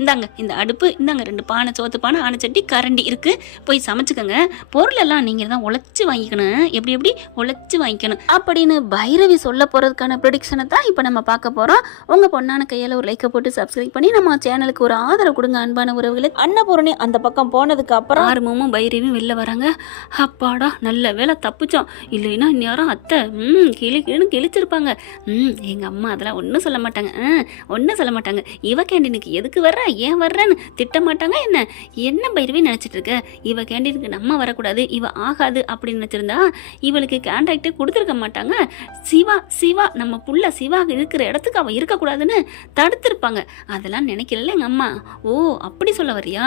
இந்தாங்க இந்த அடுப்பு, இந்தாங்க 2 பானை, சோத்து பானை, ஆனைச்சட்டி, கரண்டி இருக்கு, போய் சமைச்சுக்கோங்க, பொருள் எல்லாம் நீங்கள் தான் உழைச்சி வாங்கிக்கணும், எப்படி உழைச்சி வாங்கிக்கணும் அப்படின்னு பைரவி சொல்ல போகிறதுக்கான ப்ரொடிக்ஷனை தான் இப்போ நம்ம பார்க்க போகிறோம். உங்கள் பொண்ணான கையில் ஒரு லைக்கை போட்டு சப்ஸ்கிரைப் பண்ணி நம்ம சேனலுக்கு ஒரு ஆதரவு கொடுங்க அன்பான உறவுகளை. அன்னபூரணி அந்த பக்கம் போனதுக்கு அப்புறம் ஆர்வமும் பைரவியும் வெளில வராங்க. அப்பாடா நல்ல வேலை தப்பிச்சோம், இல்லைன்னா இந்நேரம் அத்தை கிழிச்சிருப்பாங்க. எங்கள் அம்மா அதெல்லாம் ஒன்றும் சொல்ல மாட்டாங்க, ஒன்றும் சொல்ல மாட்டாங்க. இவ கேண்டீனுக்கு எதுக்கு வர்ற, ஏன் வர்றன்னு திட்ட மாட்டாங்க. என்ன பைரவி நினச்சிட்டு இருக்க, இவ கேண்டீனுக்கு நம்ம வரக்கூடாது, இவ ஆகாது அப்படின்னு நினச்சிருந்தா இவளுக்கு கான்ட்ராக்டே கொடுத்துருக்க மாட்டாங்க. சிவா நம்ம புள்ள சிவா இருக்கிற இடத்துக்கு அவள் இருக்கக்கூடாதுன்னு தடுத்திருப்பாங்க. அதெல்லாம் நினைக்கல எங்கள் அம்மா. ஓ அப்படி சொல்ல வரியா,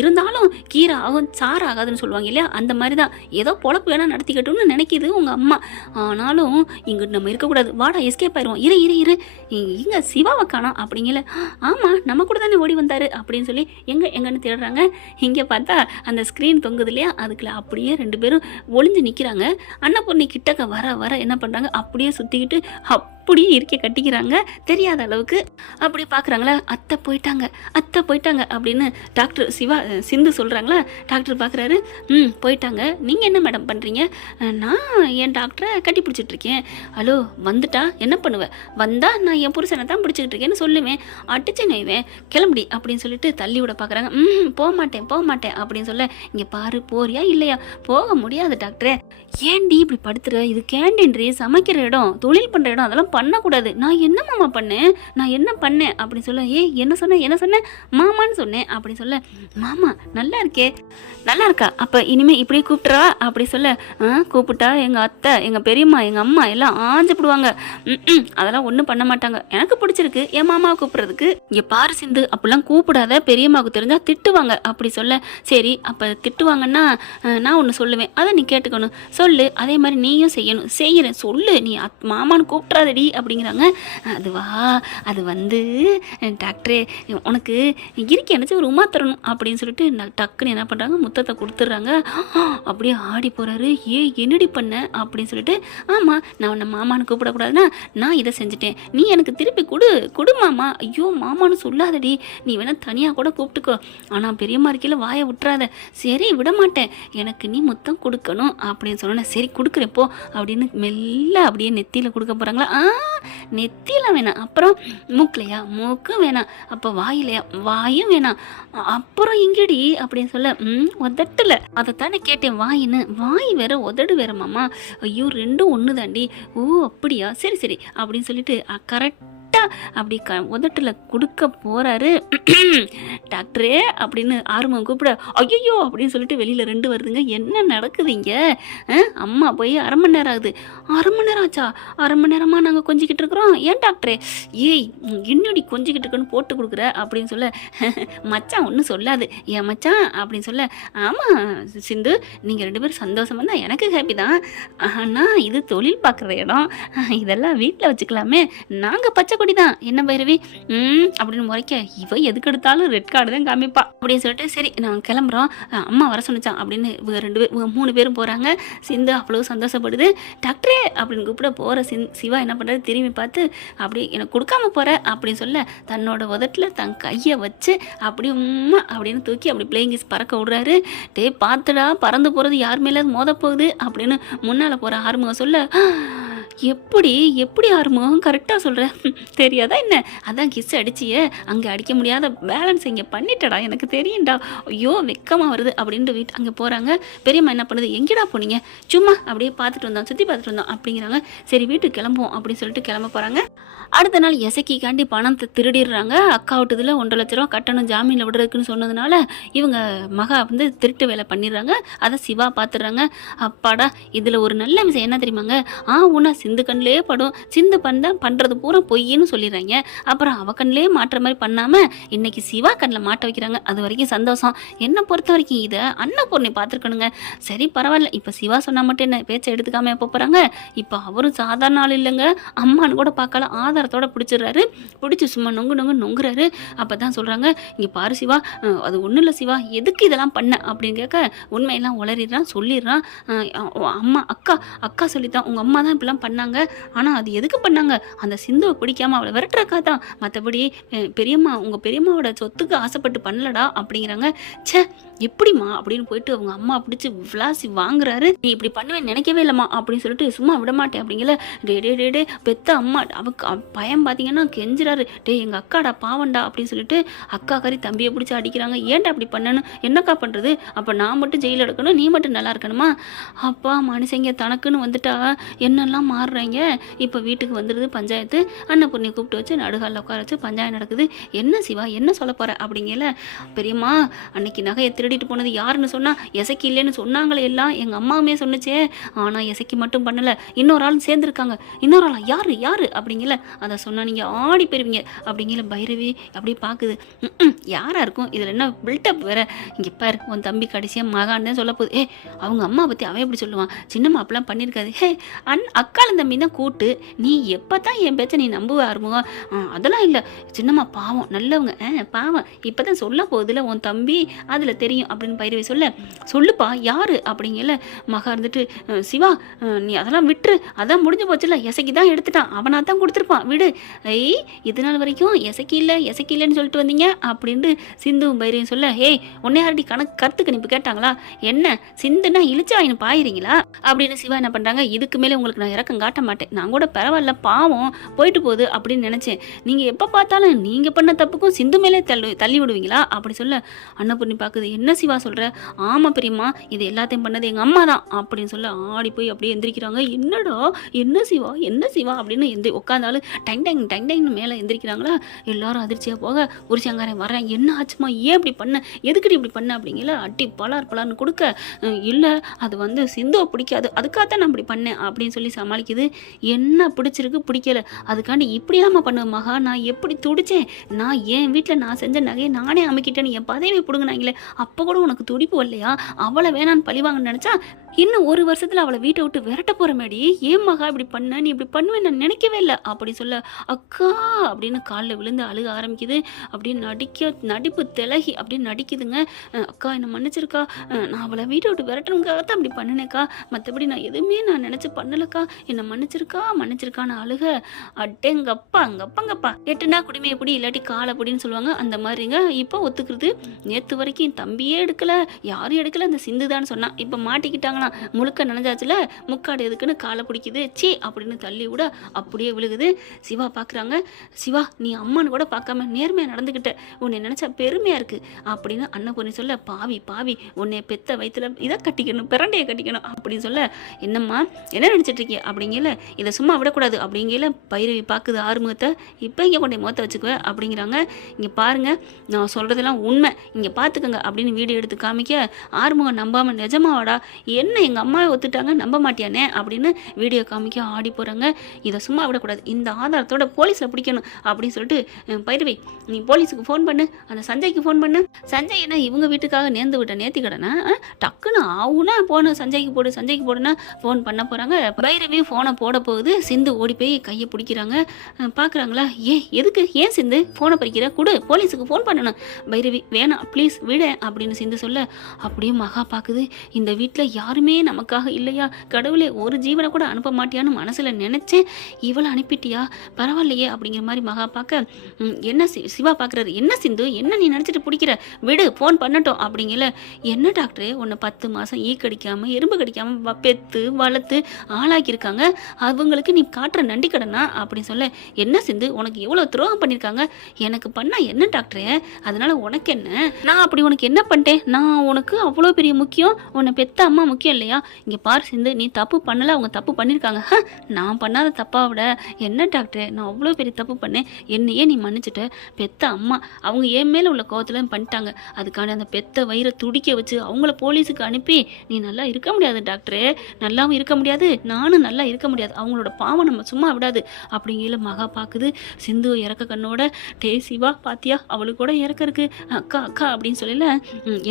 இருந்தாலும் கீரை ஆகும் சாறு ஆகாதுன்னு சொல்லுவாங்க இல்லையா, அந்த மாதிரி தான் ஏதோ பொழப்பு வேணா நடத்திக்கட்டும்னு நினைக்கிது உங்கள் அம்மா. ஆனாலும் இங்கிட்டு நம்ம இருக்கக்கூடாது, வாடா எஸ்கேப் ஆயிடுவோம், இரு இங்கே சிவாவை காணோம் அப்படிங்கல. ஆமாம் நம்ம கூட தானே ஓடி வந்தார் அப்படின்னு சொல்லி எங்கன்னு தேடுறாங்க. இங்கே பார்த்தா அந்த ஸ்க்ரீன் தொங்குது இல்லையா, அதுக்குள்ள அப்படியே 2 பேரும் ஒளிஞ்சு நிற்கிறாங்க. அன்னபூர்ணி கிட்டக்க வர என்ன பண்ணுறாங்க, அப்படியே சுற்றிக்கிட்டு அப்படியே இருக்க கட்டிக்கிறாங்க தெரியாத அளவுக்கு. அப்படி பார்க்குறாங்களா, அத்தை போயிட்டாங்க அப்படின்னு டாக்டர் சிந்து சொல்கிறாங்களா. டாக்டர் பார்க்குறாரு, போயிட்டாங்க, நீங்கள் என்ன மேடம் பண்ணுறீங்க? நான் என் டாக்டரை கட்டி பிடிச்சிட்ருக்கேன். ஹலோ வந்துட்டா என்ன பண்ணுவேன், வந்தால் நான் என் புருஷனை தான் பிடிச்சிக்கிட்டு இருக்கேன்னு சொல்லுவேன், அடிச்சு நெய்வேன், கிளம்புடி அப்படின்னு சொல்லிட்டு தள்ளி விட பார்க்குறாங்க. போக மாட்டேன் அப்படின்னு சொல்ல, இங்கே பாரு போறியா இல்லையா, போக முடியாது டாக்டரே. ஏன்டி இப்படி படுத்துற, இது கேண்டீன் சமைக்கிற இடம், தொழில் பண்ணுற இடம், அதெல்லாம் பண்ணக்கூடாது. நான் என்ன மாமா பண்ணேன் அப்படின்னு சொல்ல, என்ன சொன்னேன் மாமான்னு சொன்னேன் அப்படி சொல்ல, மாமா நல்லா இருக்கா, அப்போ இனிமேல் இப்படியே கூப்பிட்றா அப்படி சொல்ல, கூப்பிட்டா எங்கள் அத்தை எங்கள் பெரியம்மா எங்கள் அம்மா எல்லாம் ஆஞ்சப்படுவாங்க. அதெல்லாம் ஒன்றும் பண்ண மாட்டாங்க, எனக்கு பிடிச்சிருக்கு என் மாமாவை கூப்பிட்றதுக்கு. இங்கே பாரு சிந்து அப்படிலாம் கூப்பிடாத, பெரியம்மாவுக்கு தெரிஞ்சால் திட்டுவாங்க அப்படி சொல்ல. சரி அப்போ திட்டுவாங்கன்னா நான் ஒன்று சொல்லுவேன், அதை நீ கேட்டுக்கணும், சொல்லு, அதே மாதிரி நீயும் செய்யறேன் சொல்லு, நீ மாமான்னு கூப்பிட்றாதடி அப்படிங்கிறாங்க. அது வந்து டாக்டரே உனக்கு இருக்கி நினச்சி ஒரு உமா தரணும் அப்படின்னு சொல்லிட்டு டக்குன்னு என்ன பண்ணுறாங்க, முத்தத்தை கொடுத்துட்றாங்க. அப்படியே ஆடி போகிறாரு. என்னடி பண்ண அப்படின்னு சொல்லிட்டு, ஆமாம் நான் உன்னை மாமான்னு கூப்பிடக்கூடாதுன்னா நான் இதை செஞ்சுட்டேன், நீ எனக்கு திருப்பி கொடு மாமா. ஐயோ மாமான்னு சொல்லாதடி, நீ வேணா தனியாக கூட கூப்பிட்டுக்கோ, ஆனால் பெரியம்மா இருக்கையில் வாயை விட்டுறாத. சரி விட மாட்டேன், எனக்கு நீ முத்தம் கொடுக்கணும் அப்படின்னு சொன்னேன். சரி கொடுக்குறேன் போ அப்படின்னு மெல்ல அப்படியே நெத்தியில் கொடுக்க போகிறாங்களா. நெத்தியில் வேணாம், அப்புறம் மூக்கலையா, மூக்கும் வேணாம், அப்போ வாயிலையா, வாயும் வேணாம், அப்புறம் எங்கடி அப்படின்னு சொல்ல, உதட்டல. அதைத்தானே கேட்டேன் வாயின்னு, வாய் வேற உதடு வேற மாமா. ஐயோ 2 ஒன்று தாண்டி. ஓ அப்படியா, சரி அப்படின்னு சொல்லிட்டு கரெக்டாக அப்படி உதட்டில் கொடுக்க போகிறாரு. டாக்டரே அப்படின்னு ஆர்வம் கூப்பிட, ஐயோ அப்படின்னு சொல்லிட்டு வெளியில் 2 வருதுங்க. என்ன நடக்குது இங்கே, அம்மா போய் அரை மணி நேரம் ஆகுது. அரை மணி நேரம் ஆச்சா, அரை மணி நேரமாக நாங்கள் கொஞ்சிக்கிட்டு இருக்கிறோம். ஏன் டாக்டரே, என்னடி கொஞ்சிக்கிட்டு இருக்குன்னு போட்டு கொடுக்குற அப்படின்னு சொல்ல, மச்சான் ஒன்றும் சொல்லாது ஏன் மச்சான் அப்படின்னு சொல்ல, ஆமாம் சிந்து நீங்கள் 2 பேரும் சந்தோஷமாக தான் எனக்கு ஹாப்பி தான், ஆனால் இது தொழில் பார்க்குற இடம், இதெல்லாம் வீட்டில் வச்சுக்கலாமே, நாங்கள் பச்சை கொடி தான் என்ன பைரவி அப்படின்னு முறைக்க, இவ எதுக்கு எடுத்தாலும் ரெட் கார்டு தான் காமிப்பா அப்படின்னு சொல்லிட்டு, சரி நாங்கள் கிளம்புறோம், அம்மா வர சொன்னிச்சான் அப்படின்னு 3 பேரும் போகிறாங்க. சிந்து அவ்வளோ சந்தோஷப்படுது. டாக்டரே அப்படின்னு கூப்பிட போகிற சிவா என்ன பண்ணுறது, திரும்பி பார்த்து அப்படி எனக்கு கொடுக்காம போகிற அப்படின்னு சொல்ல, தன்னோட உதட்டில் தன் கையை வச்சு அப்படி அப்படின்னு தூக்கி அப்படி பிளேயிங் பறக்க விடுறாரு. பார்த்துடா பறந்து போகிறது யார் மேலே மோத போகுது அப்படின்னு முன்னால் போகிற ஆறுமுகம் சொல்ல, எப்படி ஆறுமுகம் கரெக்டாக சொல்கிற, தெரியாதா என்ன, அதான் கிஸ் அடிச்சியே, அங்கே அடிக்க முடியாத பேலன்ஸ் இங்கே பண்ணிட்டடா, எனக்கு தெரியும்டா, ஐயோ வெக்கமாக வருது அப்படின்ட்டு அங்கே போகிறாங்க. பெரியம்மா என்ன பண்ணுது, எங்கேடா போனீங்க, சும்மா அப்படியே சுற்றி பார்த்துட்டு வந்தோம் அப்படிங்கிறாங்க. சரி வீட்டுக்கு கிளம்புவோம் அப்படின்னு சொல்லிட்டு கிளம்ப போகிறாங்க. அடுத்த நாள் எசக்கிக்காண்டி பணத்தை திருடிடுறாங்க. அக்கா விட்டதில் 1.5 லட்ச ரூபா கட்டணம் ஜாமீனில் விடுறதுக்குன்னு சொன்னதுனால இவங்க மகா வந்து திருட்டு வேலை பண்ணிடுறாங்க. அதை சிவா பார்த்துடுறாங்க. அப்பாடா இதில் ஒரு நல்ல விஷயம் என்ன தெரியுமாங்க, உன்னை சிந்து கண்ணிலே படும், சிந்து பண்ணுறது பூரா பொய்ன்னு சொல்லிடுறாங்க. அப்புறம் அவ கண்ணிலே மாட்டுற மாதிரி பண்ணாமல் இன்னைக்கு சிவா கண்ணில் மாட்ட வைக்கிறாங்க. அது வரைக்கும் சந்தோஷம். என்னை பொறுத்த வரைக்கும் இதை அன்னபூர்ணி பார்த்துருக்கணுங்க. சரி பரவாயில்ல, இப்போ சிவா சொன்னால் மட்டும் என்ன பேச்சை எடுத்துக்காம எப்போ போகிறாங்க, இப்போ அவரும் சாதாரண ஆள் இல்லைங்க, அம்மானு கூட பார்க்கல, ஆதாரத்தோட பிடிச்சிடுறாரு. பிடிச்சி சும்மா நொங்குறாரு. அப்போ தான் சொல்கிறாங்க, இங்கே பாரு சிவா, அது ஒன்றும் இல்லை சிவா, எதுக்கு இதெல்லாம் பண்ண அப்படின்னு கேட்க உண்மையெல்லாம் உளறிடுறான், சொல்லிடுறான். அம்மா அக்கா சொல்லித்தான், உங்கள் அம்மா தான் இப்படிலாம் பண்ணாங்க. ஆனால் அது எதுக்கு பண்ணாங்க? அந்த சிந்துவை பிடிக்காம அவளை விரட்டுறக்கா தான். மற்றபடி பெரியம்மா உங்கள் பெரியம்மாவோட சொத்துக்கு ஆசைப்பட்டு பண்ணலடா அப்படிங்கிறாங்க. ச்சே எப்படிம்மா அப்படின்னு போயிட்டு அவங்க அம்மா பிடிச்சி விளாசி வாங்குறாரு. நீ இப்படி பண்ணுவேன்னு நினைக்கவே இல்லைம்மா அப்படின்னு சொல்லிட்டு சும்மா விட மாட்டேன் அப்படிங்கல. டே பெத்த அம்மா பையன் பார்த்தீங்கன்னா கெஞ்சுறாரு. டே எங்கள் அக்காடா பாவண்டா அப்படின்னு சொல்லிட்டு அக்கா கறி தம்பியை பிடிச்சி அடிக்கிறாங்க. ஏன்டா அப்படி பண்ணணும்? என்னக்கா பண்ணுறது? அப்போ நான் மட்டும் ஜெயிலில் எடுக்கணும், நீ மட்டும் நல்லா இருக்கணுமா? அப்பா மனுஷங்க தனக்குன்னு வந்துட்டா என்னெல்லாம் மாறுறாங்க. இப்போ வீட்டுக்கு வந்துடுது பஞ்சாயத்து. அன்னபூர்ணி கூப்பிட்டு வச்சு நடுகாலில் உட்கார வச்சு பஞ்சாயத்து நடக்குது. என்ன சிவா என்ன சொல்ல போகிற அப்படிங்கல. பெரியம்மா அன்னைக்கு நகையை திருடிட்டு போனது யாருன்னு சொன்னால் எசைக்கு இல்லைன்னு சொன்னாங்களே எல்லாம் எங்கள் அம்மாவுமே சொன்னிச்சே. ஆனால் எசைக்கு மட்டும் பண்ணலை, இன்னொரு ஆள் சேர்ந்துருக்காங்க. இன்னொரு ஆளா? யாரு யாரு அப்படிங்கல. அதை சொன்னால் நீங்கள் ஆடி போயிருவீங்க அப்படிங்கல. பைரவி அப்படி பார்க்குது. யாராக இருக்கும் இதில்? என்ன பில்டப் வேற? இங்கே பார் உன் தம்பி கடைசியாக மகான்னு தான் சொல்ல போகுது. அவங்க அம்மா பற்றி அவன் எப்படி சொல்லுவான்? சின்னம்மா அப்பெல்லாம் பண்ணியிருக்காது. அக்காலும் தம்பி தான் கூட்டு. நீ எப்போ தான் என் பேச்சை நீ நம்புவ ஆரம்பம்? அதெல்லாம் இல்லை, சின்னம்மா பாவம் நல்லவங்க. பாவம் இப்போ தான் சொல்ல போகுதுல உன் தம்பி, அதில் தெரியும் அப்படின்னு பைரவி சொல்லுப்பா யாரு அப்படிங்கல. மகா இருந்துட்டு சிவா நீ அதெல்லாம் விட்டுரு, அதான் முடிஞ்சு போச்சுல, எசைக்கு தான் எடுத்துட்டான், அவனா தான் கொடுத்துருப்பான் விடு. இது நாள் வரைக்கும் எசைக்கு இல்லைன்னு சொல்லிட்டு வந்தீங்க அப்படின்ட்டு சிந்துவும் பைரவியும் சொல்ல. உன்னை யாரடி கருத்து கணிப்பு கேட்டாங்களா? என்ன சிந்துனா இழிச்சா வாயின்னு பாயிறீங்களா அப்படின்னு சிவா என்ன பண்ணுறாங்க. இதுக்கு மேலே உங்களுக்கு நான் இறக்கம் காட்ட மாட்டேன், நான் கூட பரவாயில்ல பாவம் போயிட்டு போகுது அப்படின்னு நினச்சேன். நீங்கள் எப்போ பார்த்தாலும் நீங்கள் பண்ண தப்புக்கும் சிந்து மேலே தள்ளி விடுவீங்களா அப்படி சொல்ல. அன்னபூர்ணி பார்க்குது. என்ன சிவா சொல்கிற? ஆமாம் பெரியம்மா இது எல்லாத்தையும் பண்ணது எங்கள் அம்மா தான் அப்படின்னு சொல்ல ஆடி போய் அப்படியே எந்திரிக்கிறாங்க. என்னடா என்ன சிவா அப்படின்னு உட்காந்தாலும் டைங் டைங்னு மேலே எந்திரிக்கிறாங்களா. எல்லாரும் அதிர்ச்சியாக போக ஒரு சங்காரன் வர்றேன். என்ன ஆச்சுமா, ஏன் இப்படி பண்ண, எதுக்கடி இப்படி பண்ண அப்படிங்கல. அட்டி பலார்னு கொடுக்க. இல்லை அது சிந்துவை பிடிக்காது, அதுக்காகத்தான் நான் இப்படி பண்ணேன் அப்படின்னு சொல்லி சமாளிக்குது. என்ன பிடிச்சிருக்கு பிடிக்கல, அதுக்காண்டி இப்படியாம பண்ண மகா, நான் எப்படி துடிச்சேன், நான் என் வீட்டில் நான் செஞ்ச நகையை நானே அமைக்கிட்டேன்னு என் பதவியை பிடுங்கினாங்களே, அப்போ கூட உனக்கு துடிப்பு வரலையா? அவளை வேணான்னு பழிவாங்கன்னு நினச்சா இன்னும் ஒரு வருஷத்தில் அவளை வீட்டை விட்டு விரட்ட போகிற மாடி. ஏன் மகா இப்படி பண்ண, நீ இப்படி பண்ணுவேன் நான் நினைக்கவே இல்லை அப்படி சொல்ல. அக்கா அப்படின்னு காலில் விழுந்து அழுக ஆரம்பிக்குது. அப்படின்னு நடிப்பு திலகி அப்படின்னு நடிக்குதுங்க. அக்கா என்னை மன்னிச்சிருக்கா, நான் அவளை வீட்டை விட்டு விரட்டணுங்காகத்தான் அப்படி பண்ணினேக்கா, மற்றபடி நான் எதுவுமே நான் நினச்சி பண்ணலக்கா, என்னை மன்னிச்சிருக்கான்னு அழுக. அட்டேங்கப்பா எட்டுனா குடிமையை பிடி இல்லாட்டி காலை பிடின்னு சொல்லுவாங்க, அந்த மாதிரிங்க. இப்போ ஒத்துக்கிறது. நேற்று வரைக்கும் தம்பியே எடுக்கல, யாரும் எடுக்கல, அந்த சிந்து தான் சொன்னான். இப்போ மாட்டிக்கிட்டாங்க, முழுக்க நினைஞ்சாச்சுல, முக்காடு எதுக்குன்னு காலை பிடிக்குது. சீ அப்படின்னு தள்ளி விட அப்படியே விழுகுது. சிவா பார்க்குறாங்க. சிவா நீ அம்மானு கூட பார்க்காம நேர்மையாக நடந்துக்கிட்ட, உன்னை நினச்சா பெருமையாக இருக்கு அப்படின்னு அன்னபூர்ணி சொல்ல. பாவி உன்னை பெத்த வயிற்றுல இதை கட்டிக்கணும், பிரண்டையை கட்டிக்கணும் அப்படின்னு சொல்ல. என்னம்மா என்ன நினச்சிட்டு இருக்கீ அப்படிங்கல. இதை சும்மா விடக்கூடாது அப்படிங்கல. பைரவி பார்க்குது ஆறுமுகத்தை. இப்போ இங்கே கொண்டே முகத்தை வச்சுக்குவேன் அப்படிங்கிறாங்க. இங்கே பாருங்க நான் சொல்கிறதெல்லாம் உண்மை, இங்கே பார்த்துக்கோங்க அப்படின்னு வீடியோ எடுத்து காமிக்க. ஆறுமுகம் நம்பாமல் நிஜமாவாடா, என்ன எங்கள் அம்மாவை ஒத்துட்டாங்க நம்ப மாட்டியானே அப்படின்னு வீடியோ காமிக்க ஆடி போகிறாங்க. இதை சும்மா விடக்கூடாது, இந்த ஆதாரத்தோட போலீஸில் பிடிக்கணும் அப்படின்னு சொல்லிட்டு. பைரவி நீ போலீஸுக்கு ஃபோன் பண்ணு, அந்த சஞ்சய்க்கு ஃபோன் பண்ணு. சஞ்சய் என்ன இவங்க வீட்டுக்காக நேர்ந்து விட்ட நேர்த்தி கடனா, டக்குன்னு ஆகுனா போன சஞ்சய்க்கு போடுன்னா ஃபோன் பண்ண போகிறாங்க. பைரவி ஃபோனை போட போகுது. சிந்து ஓடி போய் கையை பிடிக்கிறாங்க. பார்க்குறாங்களா, எதுக்கு ஏன் சிந்து ஃபோனை பறிக்கிற, கொடு போலீஸுக்கு ஃபோன் பண்ணணும். பைரவி வேணாம் ப்ளீஸ் விட அப்படின்னு சிந்து சொல்ல. அப்படியே மகா பார்க்குது. இந்த வீட்டில் யாருமே நமக்காக இல்லையா, கடவுளே ஒரு ஜீவனை கூட அனுப்ப மாட்டியான்னு மனசில் நினச்சேன், இவளை அனுப்பிட்டியா பரவாயில்லையே அப்படிங்கிற மாதிரி மகா பார்க்க. என்ன சிவா பார்க்குறாரு. என்ன சிந்து என்ன நீ நினச்சிட்டு பிடிக்கிற, விடு ஃபோன் பண்ணட்டும் அப்படிங்கல. என்ன டாக்டரே உன்னை 10 மாதம் ஈ கடிக்காமல் எறும்பு கடிக்காமல் பெற்று வளர்த்து ஆளாக்கியிருக்காங்க, அவங்களுக்கு நீ காட்டுற நண்டி கடனா அப்படின்னு சொல்ல. என்ன சிந்து உனக்கு எவ்வளோ துரோகம் பண்ணியிருக்காங்க, எனக்கு பண்ணால் என்ன டாக்டரே, அதனால உனக்கு என்ன, நான் அப்படி உனக்கு என்ன பண்ணிட்டேன், நான் உனக்கு அவ்வளோ பெரிய முக்கியம், உன்னை பெத்த அம்மா முக்கியம் இல்லையா? இங்கே பார் சிந்து நீ தப்பு பண்ணலை, அவங்க தப்பு பண்ணியிருக்காங்க. நான் பண்ணாத தப்பாக விட என்ன டாக்டரே, நான் அவ்வளோ பெரிய தப்பு பண்ணேன், என்னையே நீ மன்னிச்சுட்ட. பெத்த அம்மா அவங்க என் மேலே உள்ள கோவத்தில் பண்ணிட்டாங்க, அதுக்கான அந்த பெத்த வயிறை துடிக்க வச்சு அவங்கள போலீஸுக்கு அனுப்பி நீ நல்லா இருக்க முடியாது டாக்டரே, நல்லாவும் இருக்க முடியாது, நானும் நல்லா இருக்க முடியாது, அவங்களோட பாவம் நம்ம சும்மா விடாது அப்படிங்கிற மகா பார்க்குது. சிந்து இறக்க கண்ணோட. டே சிவா பாத்தியா அவளுக்கு கூட இறக்க இருக்கு, அக்கா அப்படின்னு சொல்லல.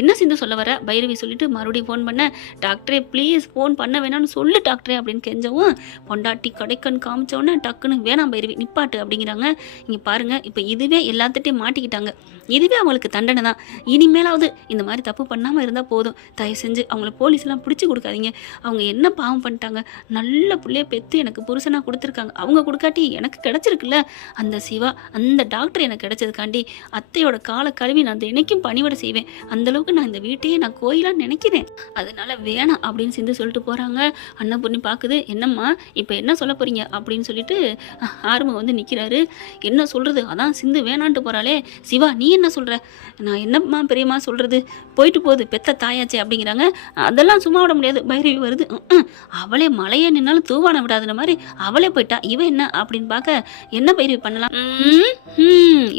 என்ன சிந்து சொல்ல வர பைரவி சொல்லிட்டு மறுபடியும் ஃபோன் பண்ண. டாக்டரே ப்ளீஸ் ஃபோன் பண்ண வேணாம்னு சொல்லு டாக்டரே அப்படின்னு கெஞ்சவும் பொண்டாட்டி கடைக்கண் காமிச்சோன்னே டக்குன்னு வேணாம் பைரவி நிப்பாட்டு அப்படிங்கிறாங்க. இங்கே பாருங்க இப்போ இதுவே எல்லாத்துட்டையும் மாட்டிக்கிட்டாங்க, இதுவே அவங்களுக்கு தண்டனை தான். இனிமேலாவது இந்த மாதிரி தப்பு பண்ணாமல் இருந்தால் போதும், தயவு செஞ்சு அவங்கள போலீஸ்லாம் பிடிச்சி கொடுக்காதீங்க, அவங்க என்ன பாவம் பண்ணிட்டாங்க, நல்ல பிள்ளைய பெற்று எனக்கு புருஷனாக கொடுத்துருக்காங்க. அவங்க கொடுக்காட்டி எனக்கு கிடச்சிருக்குல்ல அந்த சிவா, அந்த டாக்டர் எனக்கு கிடைச்சதுக்காண்டி அத்தையோட காலை கழுவி நான் தினைக்கும் பணிவிட செய்வேன். அந்தளவுக்கு நான் இந்த வீட்டையே நான் கோயிலாக நினைக்கிறேன். அதனால வேணாம் அப்படின்னு சிந்து சொல்லிட்டு போகிறாங்க. அன்னபூர்ணி பார்க்குது. என்னம்மா இப்போ என்ன சொல்ல போகிறீங்க அப்படின்னு சொல்லிட்டு ஆறுமுகம் வந்து நிற்கிறாரு. என்ன சொல்கிறது, அதான் சிந்து வேணான்ட்டு போகிறாளே. சிவா நீ என்ன சொல்கிற? நான் என்னம்மா பெரியம்மா சொல்கிறது, போயிட்டு போகுது பெத்த தாயாச்சே அப்படிங்கிறாங்க. அதெல்லாம் சும்மா விட முடியாது, பைரவி வருது. அவளே மலையே நின்னாலும் தூவான விடாதுன மாதிரி அவளே போயிட்டா, இவன் என்ன அப்படின்னு பார்க்க என்ன பைரவி பண்ணலாம்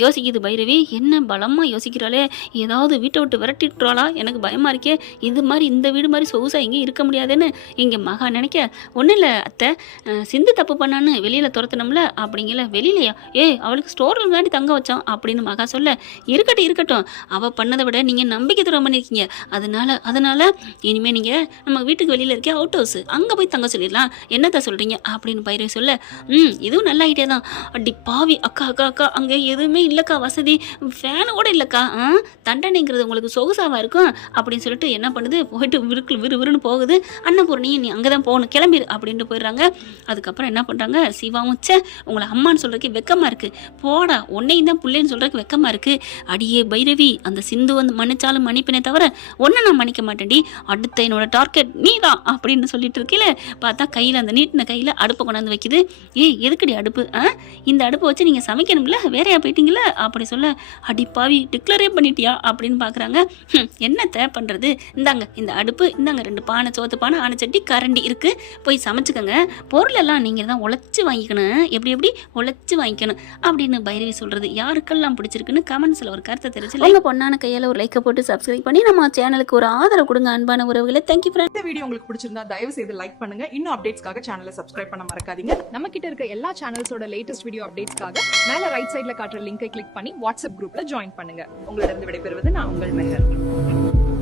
யோசிக்குது பைரவி. என்ன பலமாக யோசிக்கிறாளே, ஏதாவது வீட்டை விட்டு விரட்டிட்டுறாளா, எனக்கு பயமாக இருக்கே. இது மாதிரி இந்த வீடு மாதிரி சொகுசா எங்கேயும் இருக்க முடியாதுன்னு இங்கே மகா நினைக்க, ஒன்றும் இல்லை அத்தை, சிந்து தப்பு பண்ணான்னு வெளியில் துரத்தணும்ல அப்படிங்கல. வெளியிலையா? அவளுக்கு ஸ்டோரில் தாண்டி தங்க வச்சோம் அப்படின்னு மகா சொல்ல, இருக்கட்டும் அவள் பண்ணதை விட நீங்கள் நம்பிக்கை துரோகம் பண்ணியிருக்கீங்க. அதனால இனிமேல் நீங்கள் நம்ம வீட்டுக்கு வெளியில் இருக்க அவுட் ஹவுஸ் அங்கே போய் தங்க சொல்லிடலாம், என்னத்தை சொல்கிறீங்க அப்படின்னு பைரவி சொல்ல, இதுவும் நல்ல ஐடியா தான். அடி பாவி அக்கா அங்கே எதுவுமே இல்லைக்கா, வசதி ஃபேனு கூட இல்லைக்கா, தண்டனைங்கிறது உங்களுக்கு சொகுசாவாக இருக்கும் அப்படின்னு சொல்லிட்டு என்ன பண்ணுது, போயிட்டு விறுவிறுன்னு போகுது. அன்னபூர்ணி நீ அங்கே தான் போகணும், கிளம்பிடு அப்படின்ட்டு போயிடுறாங்க. அதுக்கப்புறம் என்ன பண்ணுறாங்க, சிவாவும் உங்களை அம்மான்னு சொல்கிறதுக்கு வெக்கமாக இருக்குது, போடா உன்னையும் தான் பிள்ளைன்னு சொல்கிறதுக்கு வெக்கமாக இருக்குது. அடியே பைரவி, அந்த சிந்து வந்து மன்னிச்சாலும் மன்னிப்பினே தவிர ஒன்றை நான் மன்னிக்க மாட்டேன்டி, அடுத்த என்னோட டார்கெட் நீ தான் அப்படின்னு சொல்லிட்டு இருக்கீல. பார்த்தா கையில் அந்த நீட்டின கையில் அடுப்பை கொண்டாந்து வைக்குது. எதுக்கடி அடுப்பு? இந்த அடுப்பை வச்சு நீங்கள் சமைக்கணும்ல, வேறையா போயிட்டீங்களா அப்படி சொல்ல, அடிப்பாவி டிக்ளரே பண்ணிட்டியா அப்படின்னு பார்க்குறாங்க. என்னத்தை பண்ணுறது, இந்தாங்க இந்த அடுப்பு, இந்தாங்க 2 பானை, சோத்து பானை, ஆனைச்சட்டி, கரண்டி இருக்குது, போய் சமைச்சுக்கோங்க. பொருளெல்லாம் நீங்கள் தான் உழைச்சி வாங்கிக்கணும், எப்படி உழைச்சி வாங்கிக்கணும் அப்படின்னு பைரவி சொல்கிறது யாருக்கெல்லாம் பிடிச்சிருக்குன்னு கமெண்ட்ஸில் ஒரு கருத்தை தெரிஞ்சு உங்கள் பொண்ணான கையால் ஒரு லைக்கை போட்டு சப்ஸ்கிரைப் பண்ணி நம்ம சேனலுக்கு ஒரு ஆதரவு கொடுங்க அன்பான உறவுகளை. Thank you friend. இந்த வீடியோ உங்களுக்கு பிடிச்சிருந்தா தயவு செய்து லைக் பண்ணுங்க. இன்னும் அப்டேட்ஸ்க்காக சேனலை சப்ஸ்கிரைப் பண்ண மறக்காதீங்க. நம்ம கிட்ட இருக்க எல்லா சேனல்ஸோட லேட்டஸ்ட் வீடியோ அப்டேட்ஸ்க்காக மேல ரைட் சைடுல காட்டுற லிங்கை கிளிக் பண்ணி வாட்ஸ்அப் குரூப்ல ஜாயின் பண்ணுங்க. உங்களிடம் விடைபெறுவது நான் உங்கள் மெஹர்.